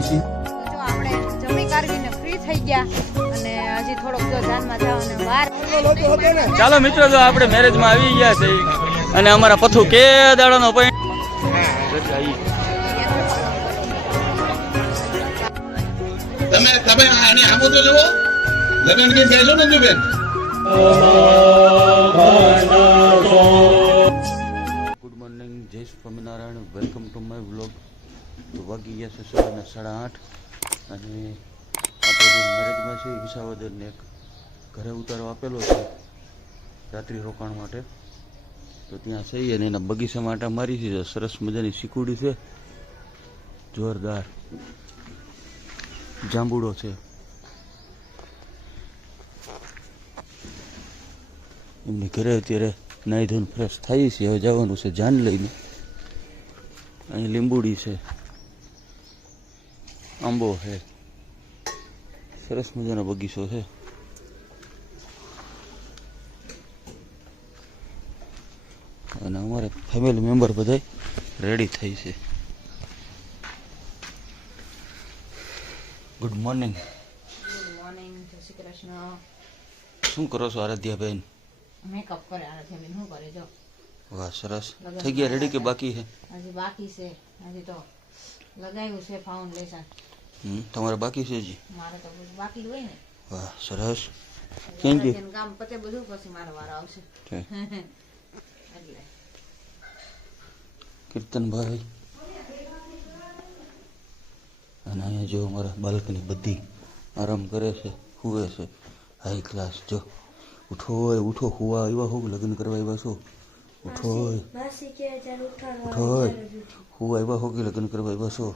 દર્શન છીએ આપણે જમી કાઢીને ફ્રી થઈ ગયા અને હજી થોડોક જો જાનમાં જવાનું વાર ચાલો મિત્રો તો આપણે મેરેજમાં આવી ગયા છે અને અમારા પથુ કે દાડાનો પોઈન્ટ તમે તમે આને આમો તો જુઓ. લગન કે બેસો ને બેન. Good morning Jai Swaminarayan welcome to my vlog તો વાગી ગયા છે સવારના સાડા આઠ અને આપણે જે મેરેજમાં છે વિસાવદરને એક ઘરે ઉતારો આપેલો છે રાત્રિ રોકાણ માટે. તો ત્યાં જઈએ અને એના બગીચા માટે મારી છે સરસ મજાની સિકુડી છે. જોરદાર જાંબુડો છે. એમની ઘરે અત્યારે નાહી ધોઈને ફ્રેશ થાય છે, હવે જવાનું છે જાન લઈને. અહીં લીંબુડી છે. આંબો છે સરસ મજાનો બગીચો છે અને અમારે ફેમિલી મેમ્બર બધા રેડી થઈ છે ગુડ મોર્નિંગ ગુડ મોર્નિંગ જય શ્રી કૃષ્ણ શું કરો છો આરાધ્યાબેન મેકઅપ કરે આ ફેમિલી શું કરે જો વાહ સરસ। થઈ ગયા રેડી કે બાકી છે? હજી બાકી છે. હજી તો લગાવ્યું છે ફાઉન્ડેશન હમ, તમારે બાકી છે જી મારે તો બધું બાકી હોય ને. વાહ સરસ. થેન્ક યુ કામ પતે બધું પછી મારો વારો આવશે. એટલે. કીર્તનભાઈ અને અહીંયા જો અમારા બાલ્કની બધી આરામ કરે છે હુવે છે. હાઈ ક્લાસ જો. ઉઠો હોય ઉઠો. હુવા આવ્યા હોવ લગ્ન કરવા આવ્યા છો. ઉઠો હોય ઉઠો હોય હુવા આવ્યા હો કે લગ્ન કરવા આવ્યા છો?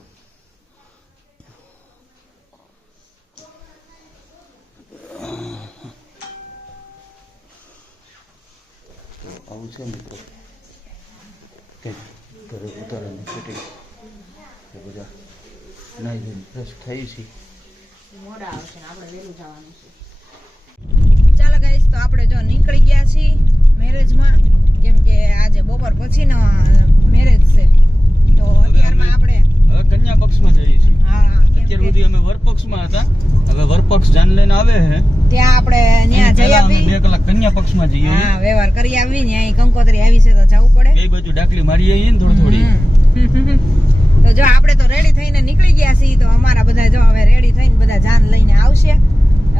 આવું છે મિત્રો. કંઈક ઘરે ઉતારવાની સેટિંગ એ બધા નાઈ ધોઈને ફ્રેશ થઈ છે. ચાલો ગાઈસ તો આપણે જો નીકળી ગયા છીએ મેરેજમાં. કેમ કે આજે બપોર પછીનો મેરેજ છે. તો અત્યારમાં આપણે હવે કન્યા પક્ષમાં જઈએ છીએ. અત્યાર સુધી અમે વરપક્ષમાં હતા. હવે વરપક્ષ જાન લઈને આવે છે ત્યાં આપણે ત્યાં જઈ બે કલાક કન્યા પક્ષમાં જઈએ. હા વ્યવહાર કરી આવી ને અહીં કંકોત્રી આવી છે તો જવું પડે. બે બાજુ ડાકલી મારી આવીએ ને થોડી થોડી. તો જો આપણે તો રેડી થઈને નીકળી ગયા છીએ તો અમારા બધા જો હવે રેડી થઈને બધા જાન લઈને આવશે.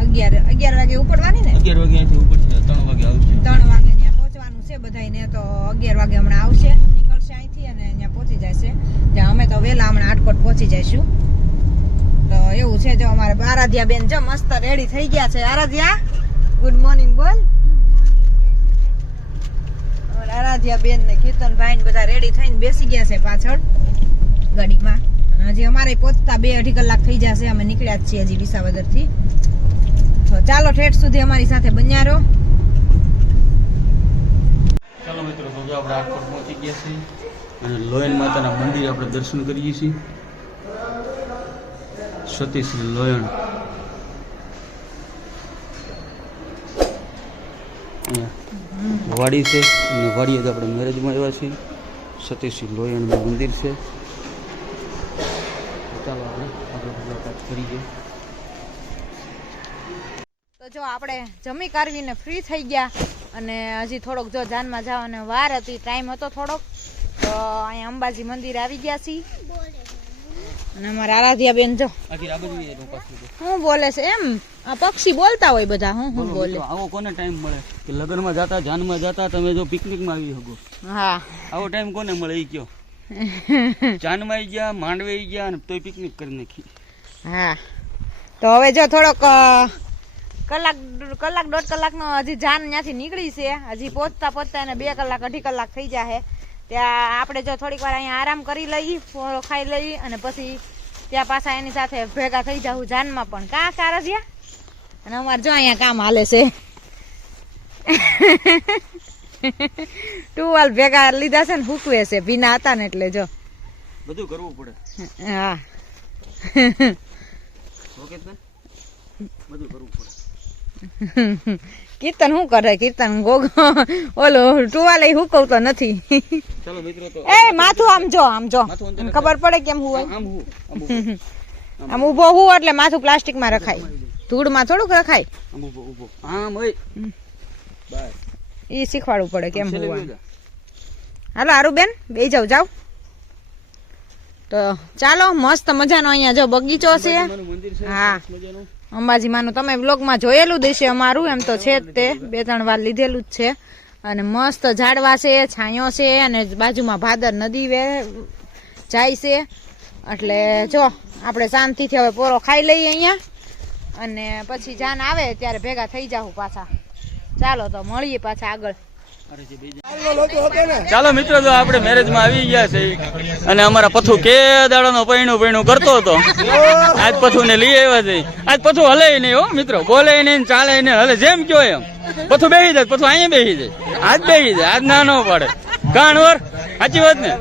અગિયાર અગિયાર વાગે ઉપડવાની ને? અગિયાર વાગે અહીંથી ત્રણ વાગે આવશે. ત્રણ વાગે ત્યાં પહોંચવાનું છે બધાને તો અગિયાર વાગે હમણાં આવશે નીકળશે અહીંથી અને ત્યાં પહોંચી જશે. જ્યાં અમે તો વહેલા હમણાં આટકોટ પહોંચી જઈશું. તો એવું છે, જો અમારે આરાધ્યા બેન જો મસ્ત રેડી થઈ ગયા છે. આરાધ્યા ગુડ મોર્નિંગ બોલ. આરાધ્યા બેન ને કીર્તનભાઈ ને બધા રેડી થઈને બેસી ગયા છે પાછળ ગાડીમાં. હજી અમારે પહોંચતા બે અઢી કલાક થઈ જશે, અમે નીકળ્યા જ છીએ હજી વિસાવદરથી તો ચાલો ઠેઠ સુધી અમારી સાથે બન્યા રહો. ચાલો મિત્રો આપણે આટકોટ પહોંચી ગયા છીએ. અને લોયન માતાના મંદિર આપણે દર્શન કરીએ છીએ. સતીશ લોયણ. વાડી છે, અને વાડીએ તો આપણે મેરેજમાં આવ્યા છીએ. સતીશ લોયણનું મંદિર છે. ચાલો આપણે આગળ મુલાકાત કરીએ. તો જો આપણે જમી કાઢવીને ફ્રી થઈ ગયા અને હજી થોડોક જો જાનમાં જવાનો વાર હતી ટાઈમ હતો થોડોક. તો અહીંયા અંબાજી મંદિર આવી ગયા છીએ. અને અમારા આરાધ્યા બેન જો. શું બોલે છે એમ? આ પક્ષી બોલતા હોય બધા હું હું બોલે આવો કોને ટાઈમ મળે? કે લગ્નમાં જાતા જાનમાં જાતા તમે જો પિકનિકમાં આવી શકો. હા. આવો ટાઈમ કોને મળે એ કયો? જાનમાં ગયા માંડવે ગયા અને તોય પિકનિક કરી નાખી. હા. તો હવે જો થોડોક કલાક કલાક દોઢ કલાકનો હજી જાન ત્યાંથી નીકળી છે. હજી પહોંચતા પહોંચતા એને બે કલાક અઢી કલાક થઈ જાય ત્યાં આપણે જો થોડીક વાર અહીંયા આરામ કરી લઈ ખાઈ લઈ અને પછી ત્યાં પાછા એની સાથે ભેગા થઈ જાઉં જાનમાં પણ. કાં કારજ્યા? અને અમારે જો અહીંયા કામ હાલે છે. ટુવાલ ભેગા લીધા છે ને હૂકવે છે. ભીના હતા ને એટલે જો. બધું કરવું પડે. હા. બધું કરવું પડે. કીર્તન શું કરે? કીર્તન? ગોગ? ઓલો ટુવાલે હુકવતો નથી. ચાલો મિત્રો તો એ માથું આમ જો આમ જો. ખબર પડે કેમ હું હોય. આમ ઊભો. હું એટલે માથું પ્લાસ્ટિકમાં રખાય ધૂળમાં થોડુંક રખાય. એ શીખવાડવું પડે કેમ હું હાલો હારું બેન બે જાવ જાવ તો ચાલો મસ્ત મજાનો અહીંયા જો બગીચો છે. હા. અંબાજીમાંનું તમે બ્લોગમાં જોયેલું દેશે અમારું, એમ તો છે જ તે. બે ત્રણ વાર લીધેલું જ છે. અને મસ્ત ઝાડવા છે, છાંયો છે, અને બાજુમાં ભાદર નદી વે, જાય છે. એટલે જો, આપણે શાંતિથી હવે પોરો ખાઈ લઈએ અહીંયા. અને પછી જાન આવે, ત્યારે ભેગા થઈ જાઉં પાછા. ચાલો તો મળીએ પાછા આગળ. ચાલો મિત્રો તો આપણે મેરેજમાં આવી ગયા છે અને અમારા પથુ કે દાડાનો પૈણું પૈણું કરતો હતો. આજ પથુ ને લઈ આવ્યા છે. આજ પથુ હલે નહીં હો મિત્રો. બોલે નહીં ચાલે નહીં હલે જેમ કયો એમ. પથુ બેસી જાય પથુ અહીંયા બેસી જાય. આજ બેસી જાય આજ ના ન પડે. કાણ વર? સાચી વાત ને?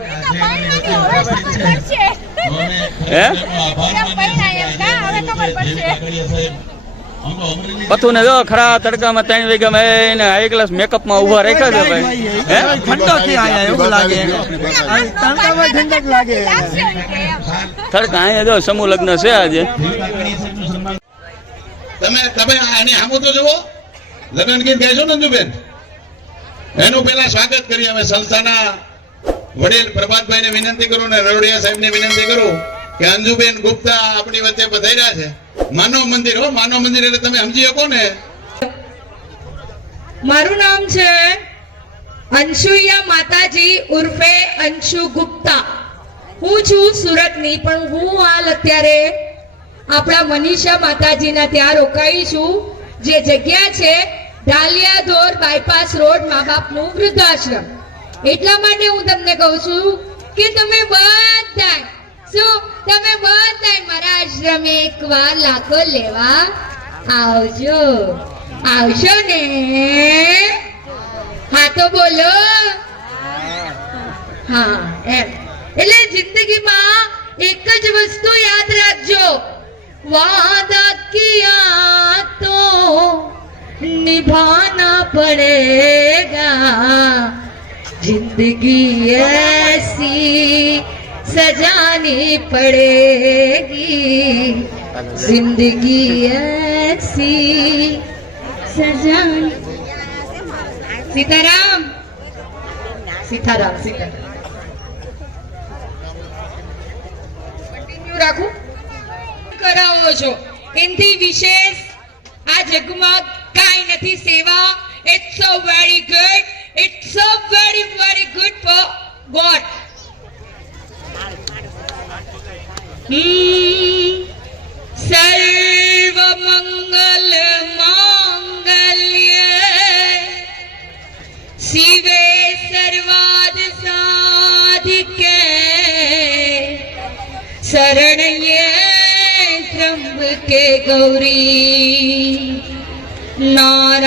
હે? પથુ ને જો ખરા તડકામાં ત્રણ વીઘામાં એને હાઈ ક્લાસ મેકઅપમાં ઊભા રાખ્યા છે ભાઈ. હે? ઠંડો થી આયા એવું લાગે. તડકામાં ઠંડક લાગે. તડકા અહીંયા જો સમૂહ લગ્ન છે આજે. તમે તમે આની એની તો જુઓ. લગ્ન ગીત બેસો નંદુબેન એનું પેલા સ્વાગત કરીએ અમે સંસ્થાના વડીલ પ્રભાતભાઈને વિનંતી કરું ને રવડિયા સાહેબને વિનંતી કરું. કે અંજુબેન ગુપ્તા આપણી વચ્ચે પધાર્યા છે. માનવ મંદિર હો, માનવ મંદિર એટલે તમે સમજી શકો ને? મારું નામ છે અંશુયા માતાજી ઉર્ફે અંશુ ગુપ્તા. હું છું સુરતની, પણ હું હાલ અત્યારે આપણા મનીષા માતાજીના ત્યાં રોકાઈ છું, જે જગ્યા છે ડાલિયા ધોર બાયપાસ રોડ મા બાપનું વૃદ્ધાશ્રમ. એટલા માટે હું તમને કહું છું કે તમે બધા શું તમે બધા મારા આશ્રમે એકવાર લાખો લેવા આવજો. આવશો ને? હા તો બોલો. હા, એમ. એટલે જિંદગીમાં એક જ વસ્તુ યાદ રાખજો. વાદા કિયા તો નિભાના પડેગા. જિંદગી એસી सजानी पड़ेगी जिंदगी ऐसी सजानी सीताराम सीताराम सीताराम કન્ટિન્યુ રાખું કરાવો છો એનથી વિશેષ આ જગમાં કાંઈ નથી સેવા it's so very good it's so very very good for God സർവമംഗല മാംഗല്യ ശിവേ സർവാദ സാധിക്ക ശരണയ ത്രംബകേ ഗൗരി. നാരായണി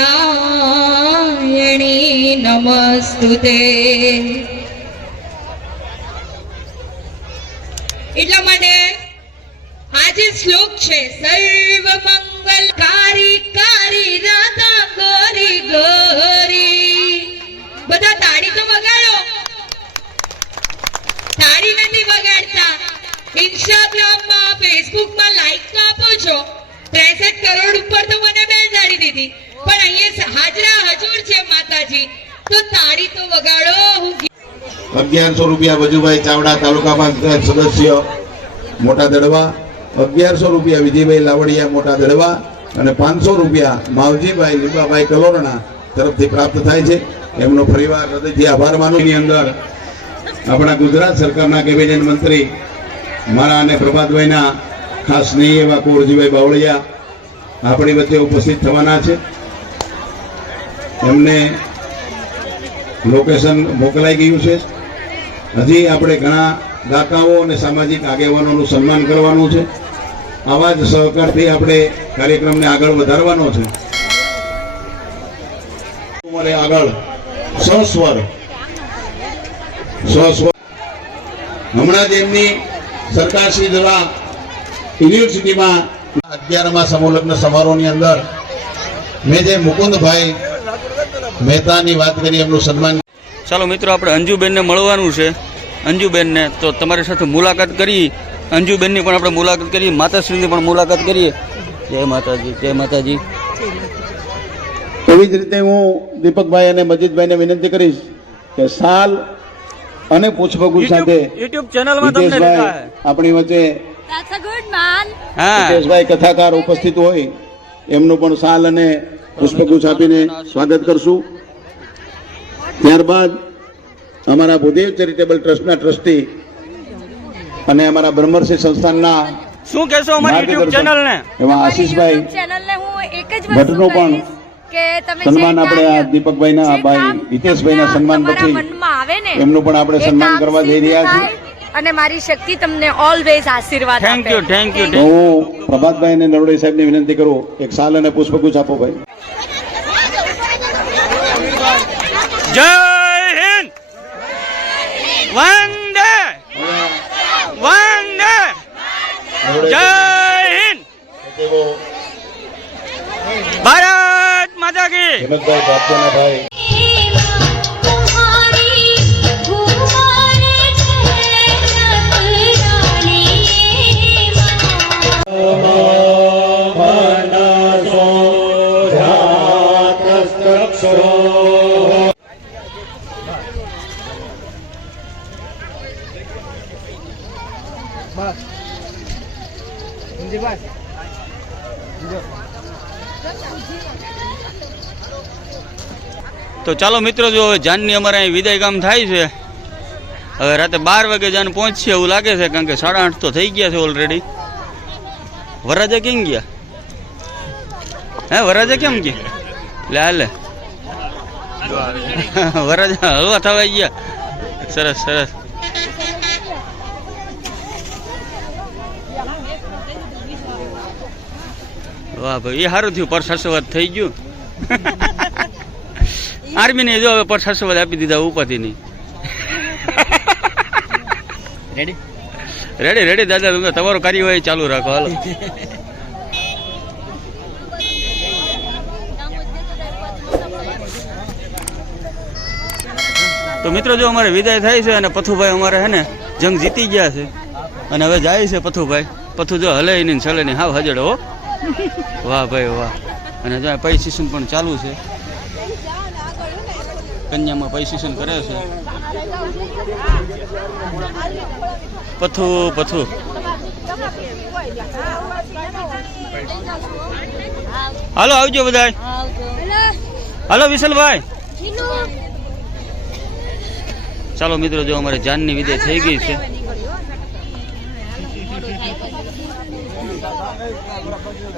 നമസ്തുതേ. એટલા માટે આ જે શ્લોક છે, સર્વ મંગલકારી કારી રાધા ગોરી ગોરી. બધા તાળી તો વગાડો. તાળી નથી વગાડતા. ઇન્સ્ટાગ્રામમાં ફેસબુકમાં લાઈક તો આપો છો. 63 કરોડ ઉપર તો મને બેસાડી દીધી. પણ અહીંયા હાજરા હજુર છે માતાજી. તો તાળી તો વગાડો, હું અગિયારસો રૂપિયા વજુભાઈ ચાવડા તાલુકા પંચાયત સદસ્ય, મોટા દડવા. અગિયારસો રૂપિયા વિજયભાઈ લાવડિયા, મોટા દડવા. અને પાંચસો રૂપિયા માવજીભાઈ, લીબાભાઈ કલોરણા તરફથી પ્રાપ્ત થાય છે. એમનો ફરીવાર હૃદયથી આભાર માનું અંદર આપણા ગુજરાત સરકારના કેબિનેટ મંત્રી મારા અને પ્રભાતભાઈના ખાસ નહીં એવા કુંવરજીભાઈ બાવળિયા આપણી વચ્ચે ઉપસ્થિત થવાના છે. એમને લોકેશન મોકલાઈ ગયું છે. હજી આપણે ઘણા દાતાઓ અને સામાજિક આગેવાનોનું સન્માન કરવાનું છે. આવા જ સહકારથી આપણે કાર્યક્રમને આગળ વધારવાનો છે. ઉંમરે આગળ સસ્વર. સસ્વર. હમણાં જ એમની સરકારશ્રી દ્વારા યુનિવર્સિટીમાં અગિયારમાં સમૂહ સમારોહની અંદર મેં જે મુકુંદભાઈ મહેતાની વાત કરી, એમનું સન્માન ચાલો મિત્રો આપણે અંજુબેનને મળવાનું છે. અંજુબેનને તો તમારી સાથે મુલાકાત કરી. અંજુબેનની પણ આપણે મુલાકાત કરી. માતાશ્રીની પણ મુલાકાત કરીએ જય માતાજી જય માતાજી. એવી જ રીતે હું દીપકભાઈ અને મજીદભાઈને વિનંતી કરીશ કે સાલ અને પુષ્પગુચ્છ સાથે યુટ્યુબ ચેનલમાં તમને આપણી વચ્ચે હિતેશભાઈ કથાકાર ઉપસ્થિત હોય. એમનું પણ સાલ અને પુષ્પગુચ્છ આપીને સ્વાગત કરશું. ત્યારબાદ અમારા ભૂદેવ ચેરિટેબલ ટ્રસ્ટના ટ્રસ્ટી અને અમારા બ્રહ્મર્ષિ સંસ્થાનના શું કહેશો અમારી યુટ્યુબ ચેનલને એમાં આશીષભાઈ ચેનલને હું એક જ ભટ્ટનું પણ કે તમે સન્માન આપણે આ દીપકભાઈના ભાઈ હિતેશભાઈના સન્માન પછી એમનું પણ આપણે સન્માન કરવા જઈ રહ્યા છીએ. અને મારી શક્તિ તમને ઓલવેઝ આશીર્વાદ થેન્ક યુ થેન્ક યુ હું પ્રભાતભાઈ અને નરોડી સાહેબને વિનંતી કરું એક સાલ અને પુષ્પગુચ્છ આપો ભાઈ. જય હિન્દ. વંદે. વંદે. જય હિન્દ. ભારત માતા કી. હિંમતભાઈ ભાઈ. તો ચાલો મિત્રો જો હવે જાનની અમારે અહીં વિદાય કામ થાય છે. હવે રાતે બાર વાગે જાન પહોંચશે એવું લાગે છે કારણ કે સાડા આઠ તો થઈ ગયા છે ઓલરેડી વરાજા કેમ ગયા? હે વરાજા કેમ ગયા? લે હાલે. વરાજા હલવા થવાઈ ગયા. સરસ સરસ. વાહ ભાઈ એ સારું થયું પરસાસવાદ થઈ ગયું. આર્મીને જો હવે પરસાસવાદ આપી દીધા ઉપાધિ નહીં રેડી રેડી રેડી દાદા તમે તમારો કાર્યવાહી ચાલુ રાખો હાલો. તો મિત્રો જો અમારે વિદાય થાય છે અને પથુભાઈ અમારે હે ને જંગ જીતી ગયા છે. અને હવે જાય છે પથુભાઈ. પથુ જો હલે નહીં સલે નહીં હાવ હજડો હો. વાહ ભાઈ, વાહ. અને જો પૈ સિસ્ટમ પણ ચાલુ છે. કન્યામાં પૈ સિસ્ટમ કરે છે. પથુ પથુ હાલો, આવજો બધા હાલો, વિશલભાઈ. ચાલો મિત્રો, જો અમારે જાનની વિદાય થઈ ગઈ છે. Thank you.